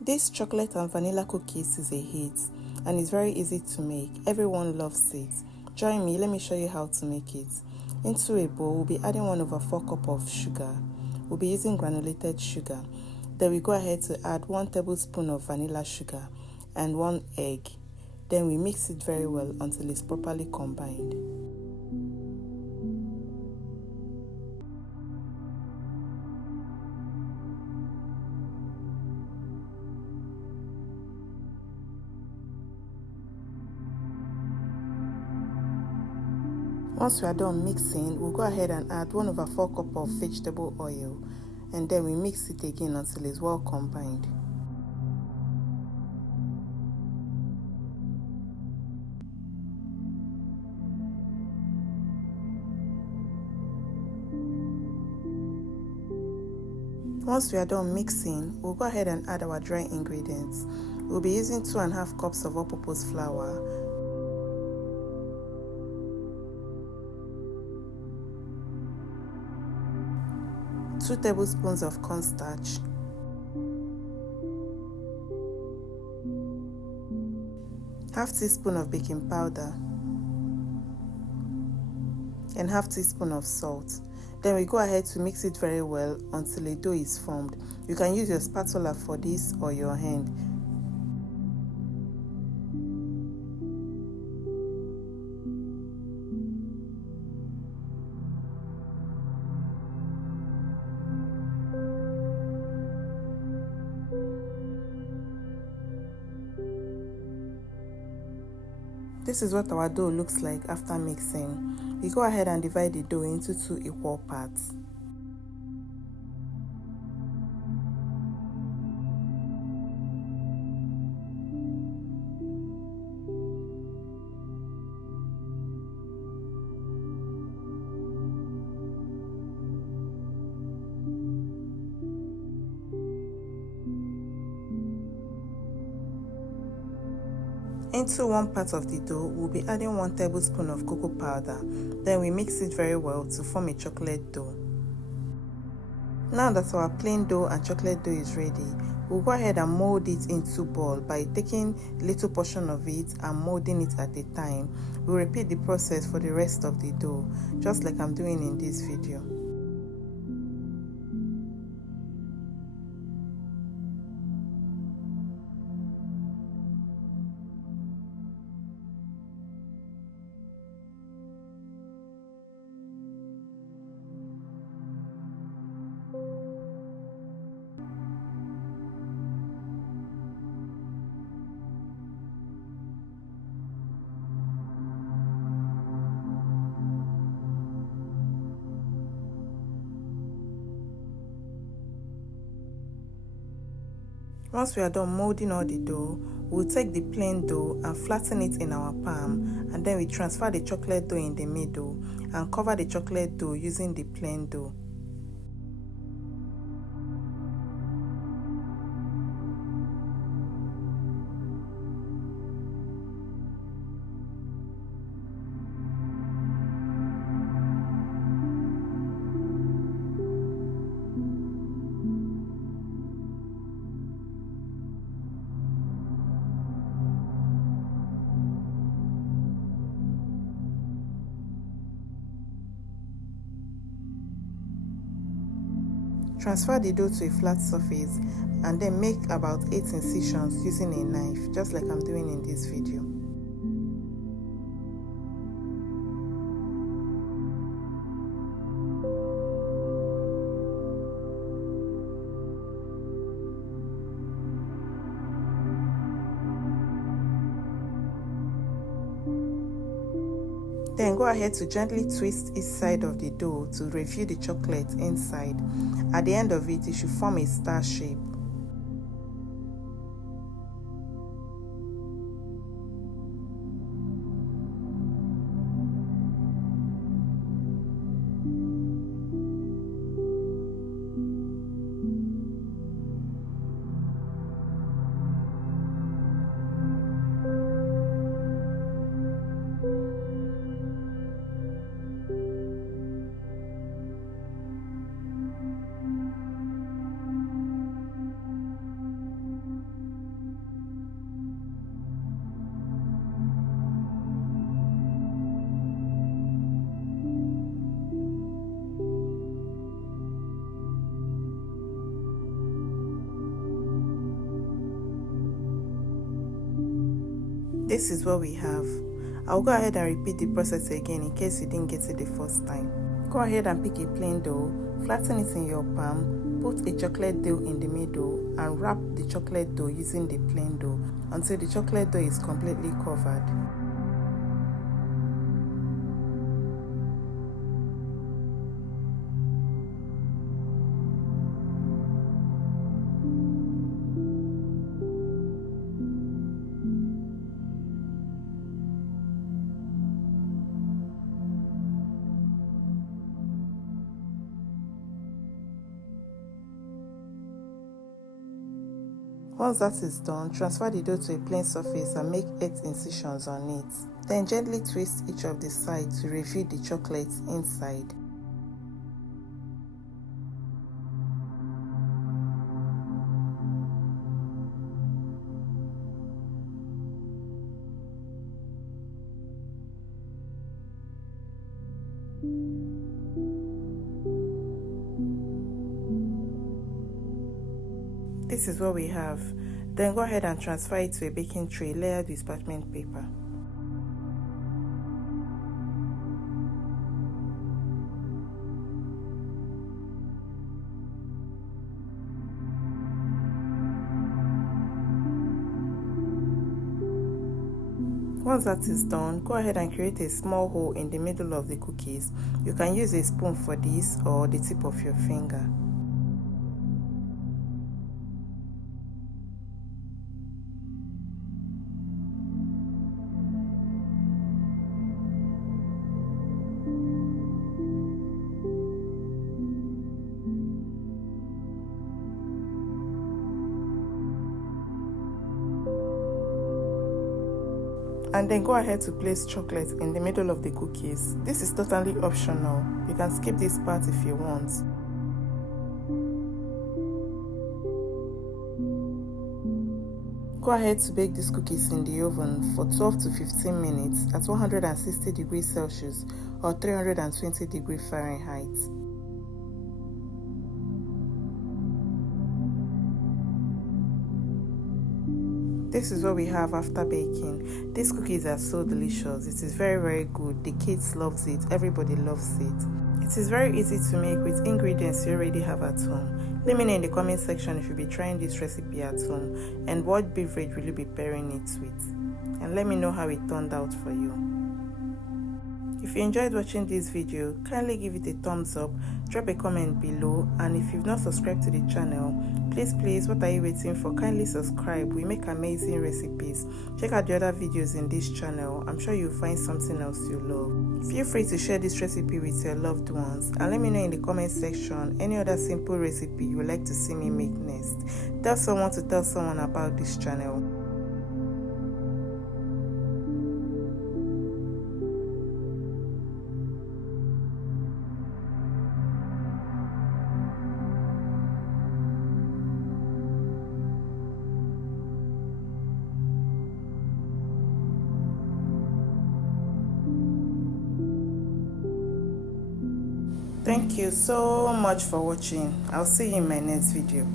This chocolate and vanilla cookies is a hit and it's very easy to make. Everyone loves it. Join me, let me show you how to make it. Into a bowl, we'll be adding 1/4 cup of sugar. We'll be using granulated sugar. Then we go ahead to add 1 tablespoon of vanilla sugar and 1 egg. Then we mix it very well until it's properly combined. Once we are done mixing, we'll go ahead and add 1/4 cup of vegetable oil, and then we mix it again until it's well combined. Once we are done mixing, we'll go ahead and add our dry ingredients. We'll be using 2.5 cups of all-purpose flour, 2 tablespoons of cornstarch, half teaspoon of baking powder, and half teaspoon of salt. Then we go ahead to mix it very well until a dough is formed. You can use your spatula for this or your hand. This is what our dough looks like after mixing. We go ahead and divide the dough into 2 equal parts. Into 1 part of the dough, we'll be adding 1 tablespoon of cocoa powder. Then we mix it very well to form a chocolate dough. Now that our plain dough and chocolate dough is ready, we'll go ahead and mold it into ball by taking a little portion of it and molding it at a time. We'll repeat the process for the rest of the dough, just like I'm doing in this video. Once we are done molding all the dough, we'll take the plain dough and flatten it in our palm, and then we transfer the chocolate dough in the middle and cover the chocolate dough using the plain dough. Transfer the dough to a flat surface and then make about 8 incisions using a knife, just like I'm doing in this video. Then go ahead to gently twist each side of the dough to refill the chocolate inside. At the end of it, it should form a star shape. This is what we have. I'll go ahead and repeat the process again in case you didn't get it the first time. Go ahead and pick a plain dough, flatten it in your palm, put a chocolate dough in the middle and wrap the chocolate dough using the plain dough until the chocolate dough is completely covered. Once that is done, transfer the dough to a plain surface and make 8 incisions on it. Then gently twist each of the sides to reveal the chocolate inside. This is what we have. Then go ahead and transfer it to a baking tray layered with parchment paper. Once that is done, go ahead and create a small hole in the middle of the cookies. You can use a spoon for this or the tip of your finger. And then go ahead to place chocolate in the middle of the cookies. This is totally optional. You can skip this part if you want. Go ahead to bake these cookies in the oven for 12 to 15 minutes at 160 degrees Celsius or 320 degrees Fahrenheit. This is what we have after baking. These cookies are so delicious. It is very good. The kids loves it. Everybody loves it. It is very easy to make with ingredients you already have at home. Let me know in the comment section if you'll be trying this recipe at home and what beverage will you be pairing it with. And let me know how it turned out for you. If you enjoyed watching this video, kindly give it a thumbs up, drop a comment below, and if you've not subscribed to the channel, please, what are you waiting for? Kindly subscribe. We make amazing recipes. Check out the other videos in this channel. I'm sure you'll find something else you love. Feel free to share this recipe with your loved ones and let me know in the comment section any other simple recipe you would like to see me make next. Tell someone to tell someone about this channel. Thank you so much for watching. I'll see you in my next video.